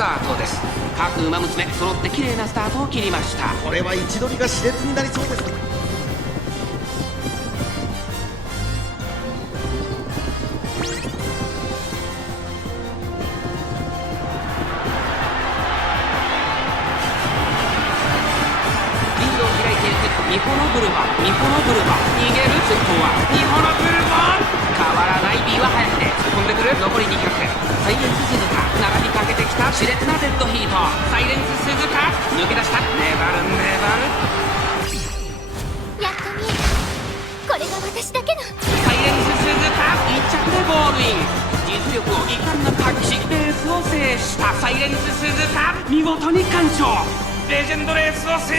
タートです。各馬娘揃って綺麗なスタートを切りました。これは位置取りが熾烈になりそうです。ミホノブルマ、逃げる先頭はミホノブルマ。変わらない B は速くて突っ込んでくる。残り200。サイレンス鈴鹿並びかけてきた熾烈なデッドヒート。サイレンス鈴鹿抜け出した。粘るやっと見えた。これが私だけの。サイレンス鈴鹿1着でゴールイン。実力を遺憾なく発揮しレースを制したサイレンス鈴鹿見事に完勝。レジェンドレースを制